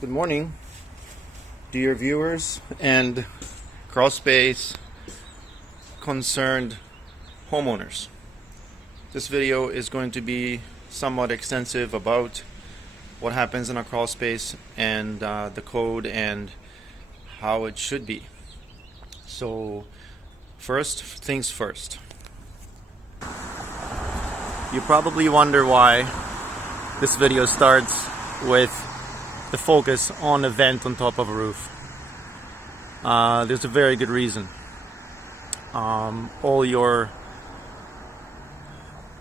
Good morning, dear viewers and crawlspace concerned homeowners. This video is going to be somewhat extensive about what happens in a crawlspace and the code and how it should be. So first things first. You probably wonder why this video starts with the focus on a vent on top of a roof. There's a very good reason. All your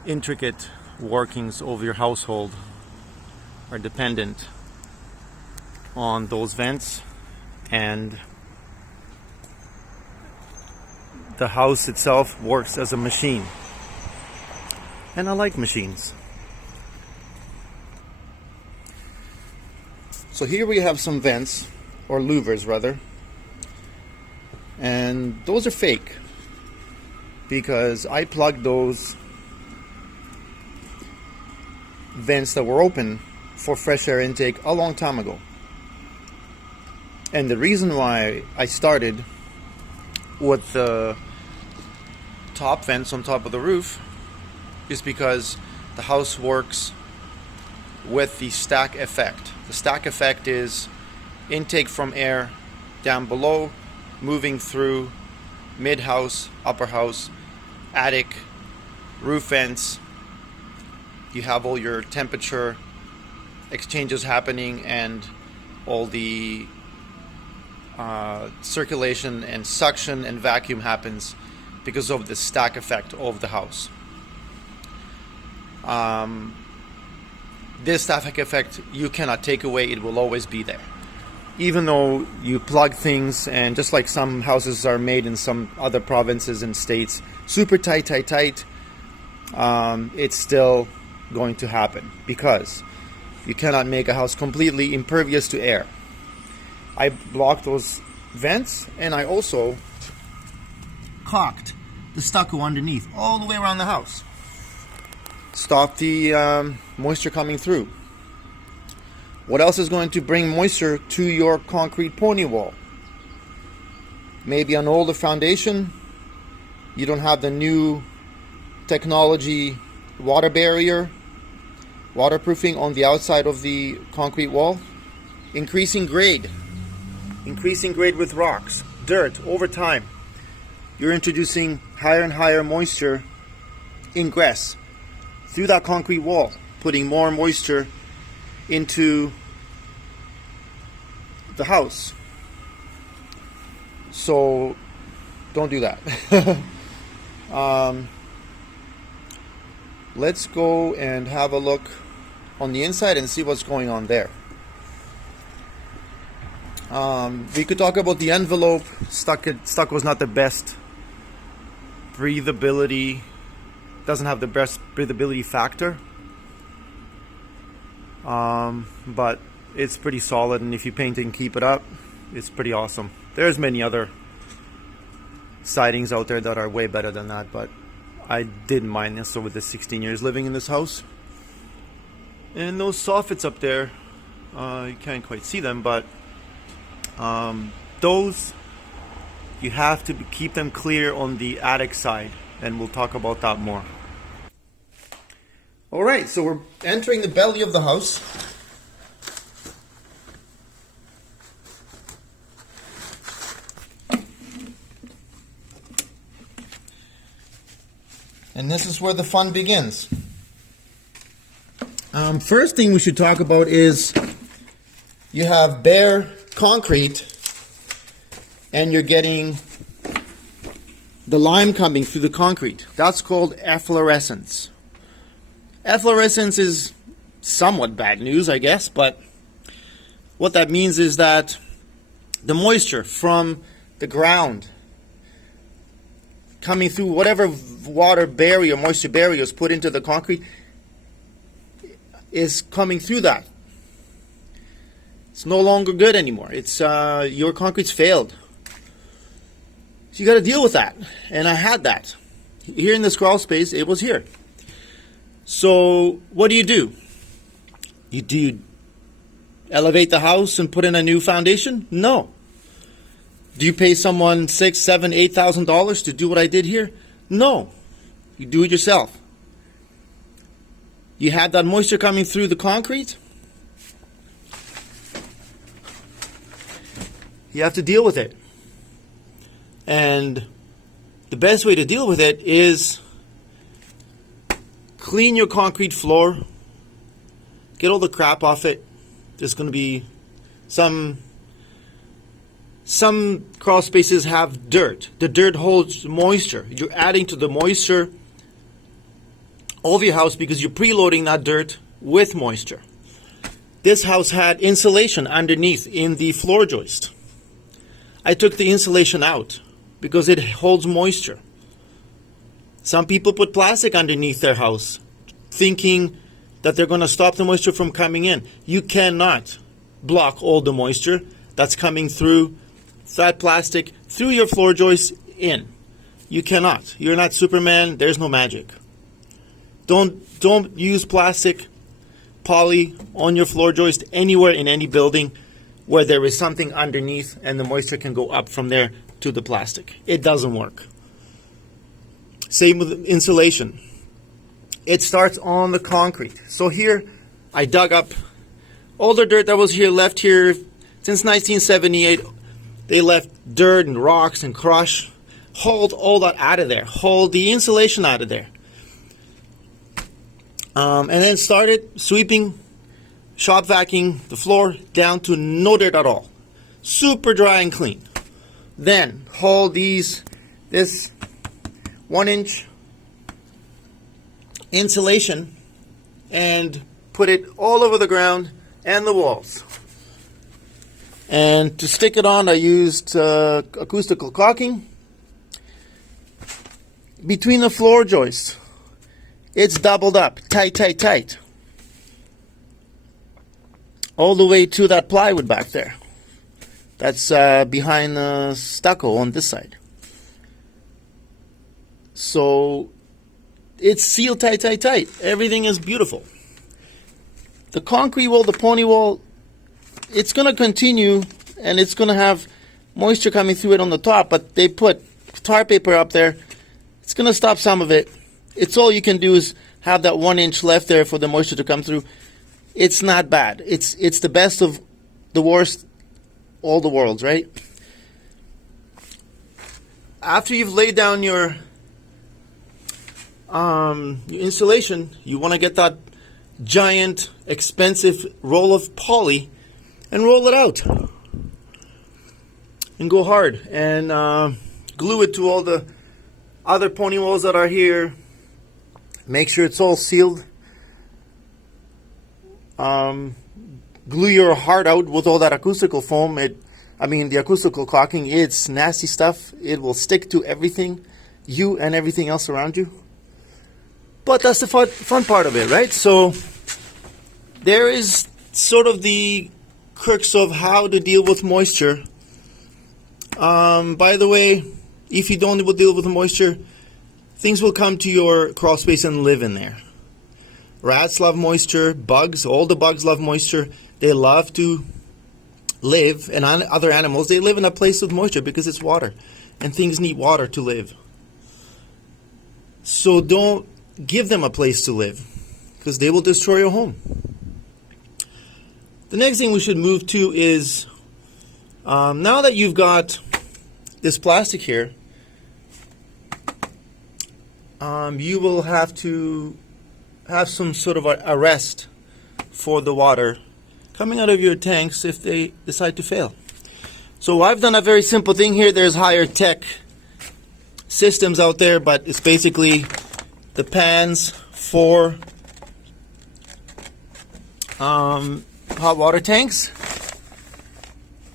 intricate workings of your household are dependent on those vents, and the house itself works as a machine. And I like machines. So here we have some vents, or louvers rather, and those are fake because I plugged those vents that were open for fresh air intake a long time ago. And the reason why I started with the top vents on top of the roof is because the house works with the stack effect. The stack effect is intake from air down below, moving through mid-house, upper house, attic, roof vents. You have all your temperature exchanges happening and all the circulation and suction and vacuum happens because of the stack effect of the house. This static effect you cannot take away. It will always be there. Even though you plug things, and just like some houses are made in some other provinces and states, super tight, it's still going to happen because you cannot make a house completely impervious to air. I blocked those vents, and I also caulked the stucco underneath all the way around the house. Stop the moisture coming through. What else is going to bring moisture to your concrete pony wall? Maybe an older foundation. You don't have the new technology water barrier, waterproofing on the outside of the concrete wall. Increasing grade with rocks, dirt over time. You're introducing higher and higher moisture ingress through that concrete wall, putting more moisture into the house. So don't do that. Let's go and have a look on the inside and see what's going on there. We could talk about the envelope. Stucco is not the best breathability. Doesn't have the best breathability factor, but it's pretty solid, and if you paint and keep it up, it's pretty awesome. There's many other sidings out there that are way better than that, but I didn't mind this over the 16 years living in this house. And those soffits up there, you can't quite see them, but those you have to keep them clear on the attic side, and we'll talk about that more. Alright, so we're entering the belly of the house. And this is where the fun begins. First thing we should talk about is you have bare concrete and you're getting the lime coming through the concrete. That's called efflorescence. Efflorescence is somewhat bad news, I guess, but what that means is that the moisture from the ground coming through whatever water barrier, moisture barrier is put into the concrete is coming through that. It's no longer good anymore. It's your concrete's failed. So you got to deal with that, and I had that. Here in this crawl space, it was here. So what do? You do elevate the house and put in a new foundation? No. Do you pay someone $6,000, $7,000, $8,000 to do what I did here? No. You do it yourself. You have that moisture coming through the concrete. You have to deal with it. And the best way to deal with it is clean your concrete floor. Get all the crap off it. There's going to be some crawl spaces have dirt. The dirt holds moisture. You're adding to the moisture of your house because you're preloading that dirt with moisture. This house had insulation underneath in the floor joist. I took the insulation out because it holds moisture. Some people put plastic underneath their house thinking that they're going to stop the moisture from coming in. You cannot block all the moisture that's coming through that plastic, through your floor joist in. You cannot. You're not Superman. There's no magic. Don't use plastic, poly on your floor joist anywhere in any building where there is something underneath and the moisture can go up from there to the plastic. It doesn't work. Same with insulation. It starts on the concrete. So here I dug up all the dirt that was here, left here since 1978. They left dirt and rocks and crush. Hauled all that out of there. Hauled the insulation out of there. And then started sweeping, shop vacuuming the floor down to no dirt at all. Super dry and clean. Then haul this 1-inch insulation and put it all over the ground and the walls. And to stick it on, I used acoustical caulking. Between the floor joists, it's doubled up, tight. All the way to that plywood back there. That's behind the stucco on this side. So it's sealed tight. Everything is beautiful. The concrete wall, the pony wall, it's going to continue and it's going to have moisture coming through it on the top, but they put tar paper up there. It's going to stop some of it. It's all you can do is have that 1 inch left there for the moisture to come through. It's not bad. It's the best of the worst, all the worlds, right? After you've laid down your insulation, you want to get that giant, expensive roll of poly and roll it out. And go hard. And glue it to all the other pony walls that are here. Make sure it's all sealed. Glue your heart out with all that acoustical foam. The acoustical caulking, it's nasty stuff. It will stick to everything, you and everything else around you. But that's the fun part of it, right? So there is sort of the crux of how to deal with moisture. By the way, if you don't deal with moisture, things will come to your crawl space and live in there. Rats love moisture, bugs, all the bugs love moisture. They love to live, and other animals, they live in a place with moisture because it's water, and things need water to live. So don't give them a place to live, because they will destroy your home. The next thing we should move to is, now that you've got this plastic here, you will have to have some sort of a rest for the water coming out of your tanks if they decide to fail. So I've done a very simple thing here. There's higher tech systems out there, but it's basically the pans for hot water tanks.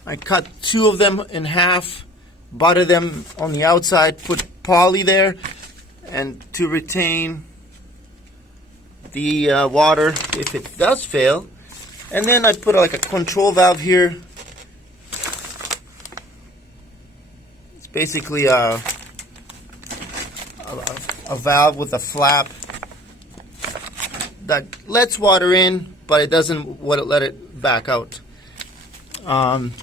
I cut 2 of them in half, butter them on the outside, put poly there, and to retain the water if it does fail. And then I put like a control valve here. It's basically a valve with a flap that lets water in, but it doesn't let it back out.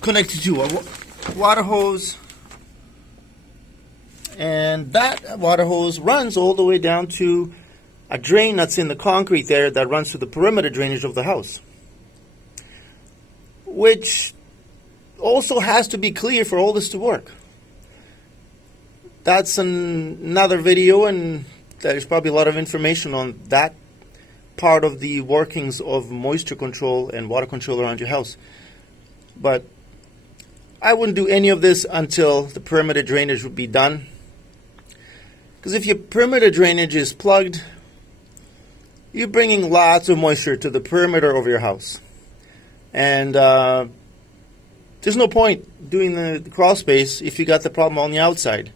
connected to a water hose, and that water hose runs all the way down to a drain that's in the concrete there that runs to the perimeter drainage of the house, which also has to be clear for all this to work. That's another video, and there's probably a lot of information on that part of the workings of moisture control and water control around your house. But I wouldn't do any of this until the perimeter drainage would be done. Because if your perimeter drainage is plugged, you're bringing lots of moisture to the perimeter of your house. And there's no point doing the crawl space if you got the problem on the outside.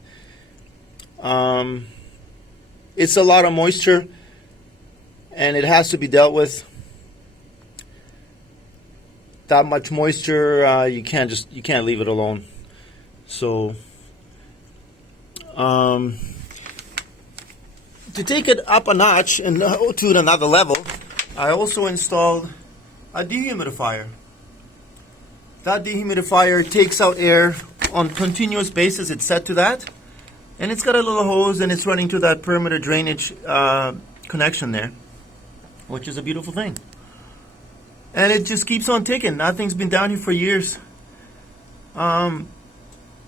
It's a lot of moisture, and it has to be dealt with. That much moisture, you can't leave it alone. So, to take it up a notch and to another level, I also installed a dehumidifier. That dehumidifier takes out air on continuous basis. It's set to that, and it's got a little hose, and it's running to that perimeter drainage connection there, which is a beautiful thing. And it just keeps on ticking. That thing's been down here for years.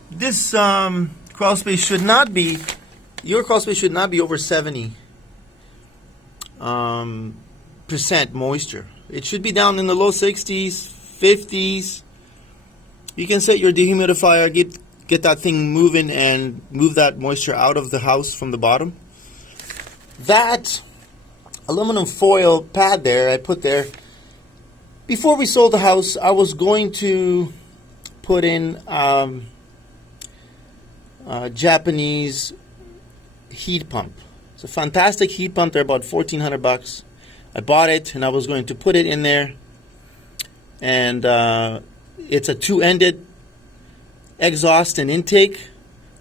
This crawl space should not be, your crawl space should not be over 70% moisture. It should be down in the low 60s, 50s. You can set your dehumidifier, get that thing moving and move that moisture out of the house from the bottom. That aluminum foil pad there, I put there. Before we sold the house, I was going to put in a Japanese heat pump. It's a fantastic heat pump. They're about $1,400. I bought it, and I was going to put it in there. And it's a two-ended exhaust and intake,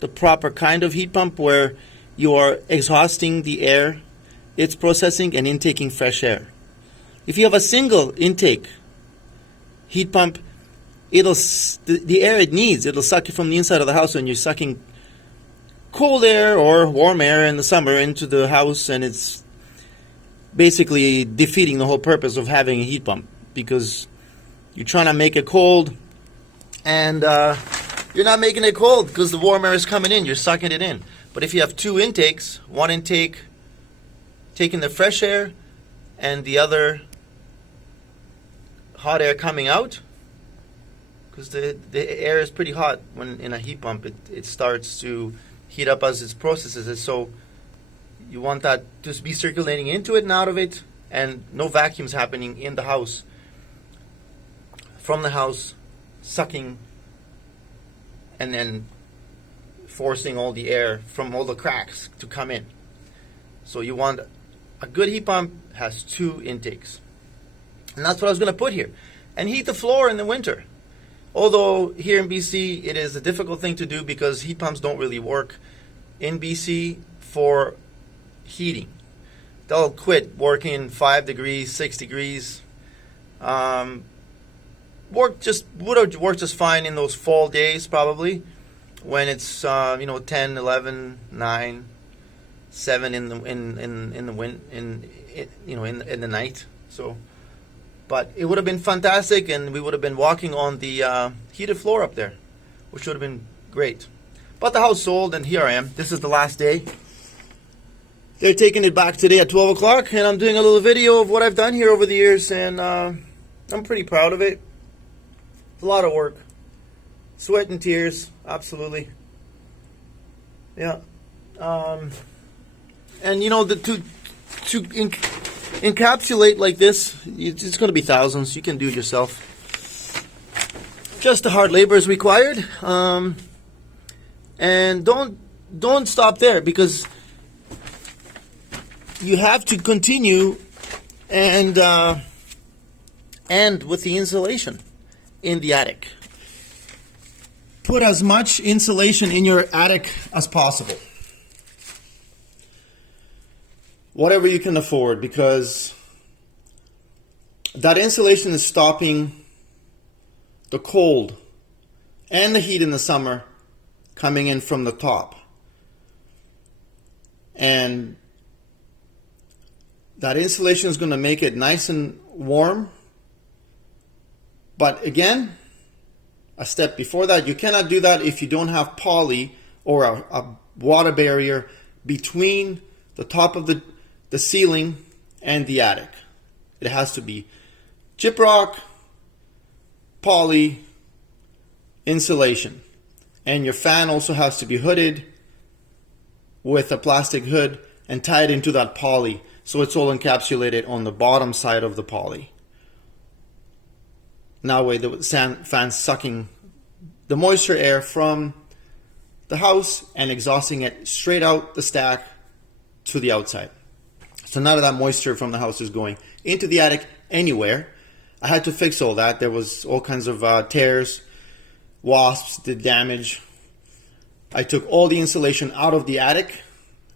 the proper kind of heat pump where you are exhausting the air it's processing and intaking fresh air. If you have a single intake heat pump, the air it needs, it'll suck it from the inside of the house when you're sucking cold air or warm air in the summer into the house, and it's basically defeating the whole purpose of having a heat pump, because you're trying to make it cold, and you're not making it cold because the warm air is coming in, you're sucking it in. But if you have two intakes, one intake taking the fresh air and the other hot air coming out, because the air is pretty hot when in a heat pump, it starts to heat up as it processes it. So you want that to be circulating into it and out of it, and no vacuums happening in the house, from the house, sucking and then forcing all the air from all the cracks to come in. So you want a good heat pump has two intakes. And that's what I was going to put here. And heat the floor in the winter. Although here in BC it is a difficult thing to do because heat pumps don't really work in BC for heating. They'll quit working 5 degrees, 6 degrees. Would have worked just fine in those fall days probably, when it's 10, 11, 9, 7 in the night. So, but it would have been fantastic, and we would have been walking on the heated floor up there, which would have been great. But the house sold, and here I am. This is the last day. They're taking it back today at 12 o'clock, and I'm doing a little video of what I've done here over the years, and I'm pretty proud of it. It's a lot of work. Sweat and tears, absolutely. Yeah. And to encapsulate like this, it's going to be thousands. You can do it yourself. Just the hard labor is required. And don't stop there, because you have to continue and end with the insulation in the attic. Put as much insulation in your attic as possible. Whatever you can afford, because that insulation is stopping the cold and the heat in the summer coming in from the top. And that insulation is going to make it nice and warm. But again, a step before that, you cannot do that if you don't have poly or a water barrier between the top of the ceiling and the attic. It has to be gyprock, poly, insulation. And your fan also has to be hooded with a plastic hood and tied into that poly, so it's all encapsulated on the bottom side of the poly. Now way the fan's sucking the moisture air from the house and exhausting it straight out the stack to the outside. So none of that moisture from the house is going into the attic anywhere. I had to fix all that. There was all kinds of tears, wasps did damage. I took all the insulation out of the attic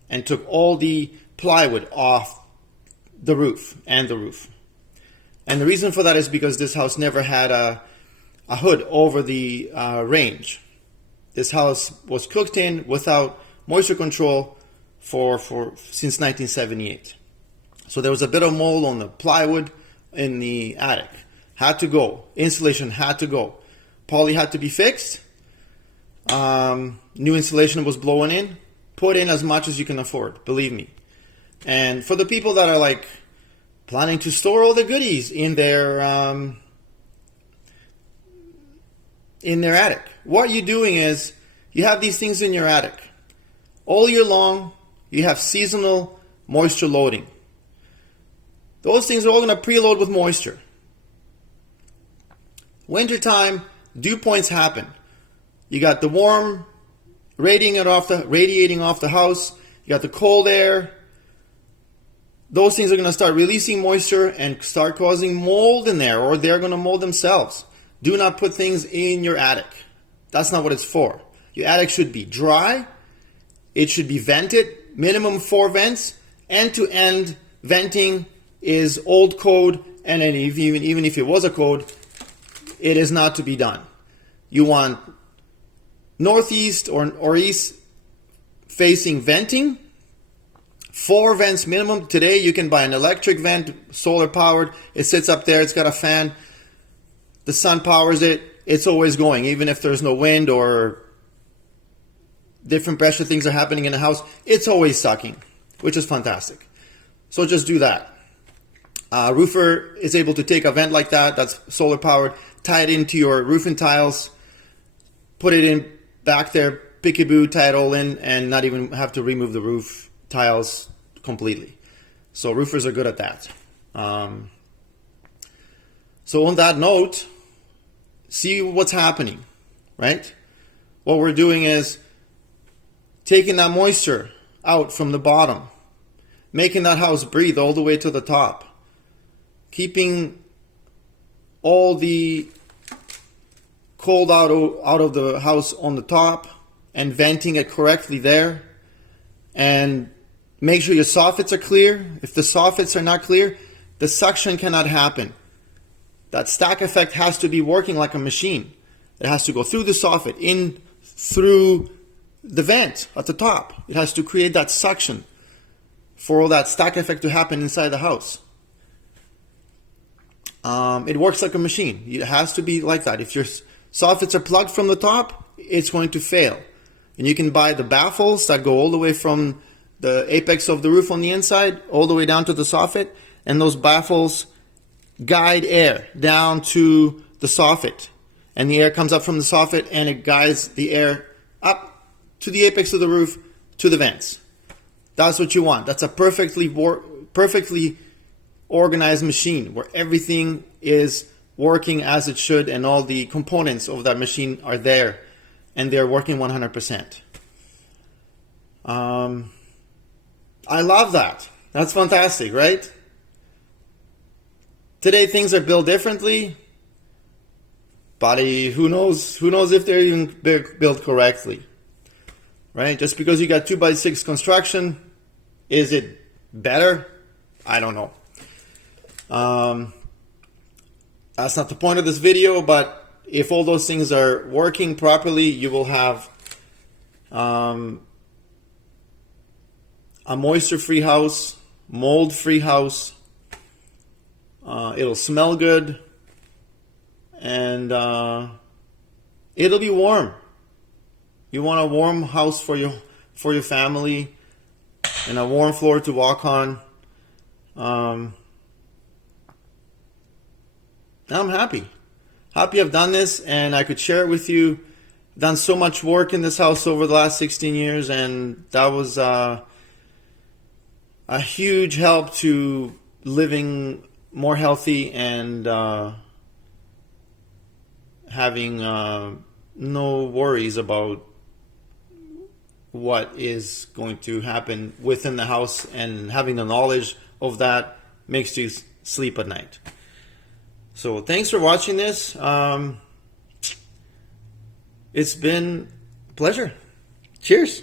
and took all the plywood off the roof and the roof. And the reason for that is because this house never had a hood over the range. This house was cooked in without moisture control since 1978. So there was a bit of mold on the plywood in the attic. Had to go. Insulation had to go. Poly had to be fixed. New insulation was blowing in. Put in as much as you can afford, believe me. And for the people that are like planning to store all the goodies in their attic, what you're doing is you have these things in your attic. All year long, you have seasonal moisture loading. Those things are all going to preload with moisture. Wintertime, dew points happen. You got the warm radiating off the house. You got the cold air. Those things are going to start releasing moisture and start causing mold in there, or they're going to mold themselves. Do not put things in your attic. That's not what it's for. Your attic should be dry. It should be vented, minimum 4 vents. End-to-end venting is old code, and even if it was a code, it is not to be done. You want northeast or east facing venting, 4 vents minimum. Today you can buy an electric vent, solar powered. It sits up there, it's got a fan. The sun powers it. It's always going, even if there's no wind or different pressure things are happening in the house. It's always sucking, which is fantastic. So just do that. Roofer is able to take a vent like that, that's solar powered, tie it into your roofing tiles, put it in back there, pickaboo, tie it all in, and not even have to remove the roof tiles completely. So roofers are good at that. So on that note, see what's happening, right? What we're doing is taking that moisture out from the bottom, making that house breathe all the way to the top, keeping all the cold out of the house on the top and venting it correctly there. And make sure your soffits are clear. If the soffits are not clear, the suction cannot happen. That stack effect has to be working like a machine. It has to go through the soffit, in through the vent at the top. It has to create that suction for all that stack effect to happen inside the house. It works like a machine. It has to be like that. If your soffits are plugged from the top, it's going to fail. And you can buy the baffles that go all the way from the apex of the roof on the inside all the way down to the soffit, and those baffles guide air down to the soffit, and the air comes up from the soffit and it guides the air up to the apex of the roof to the vents. That's what you want. That's a perfectly organized machine where everything is working as it should and all the components of that machine are there and they're working 100%. I love that. That's fantastic, right? Today things are built differently, but who knows if they're even built correctly, right? Just because you got 2x6 construction, is it better? I don't know. That's not the point of this video, but if all those things are working properly, you will have a moisture-free house, mold-free house. It'll smell good, and it'll be warm. You want a warm house for your family, and a warm floor to walk on. I'm happy I've done this, and I could share it with you. Done so much work in this house over the last 16 years, and that was a huge help to living more healthy and having no worries about what is going to happen within the house, and having the knowledge of that makes you sleep at night. So thanks for watching this. It's been a pleasure. Cheers.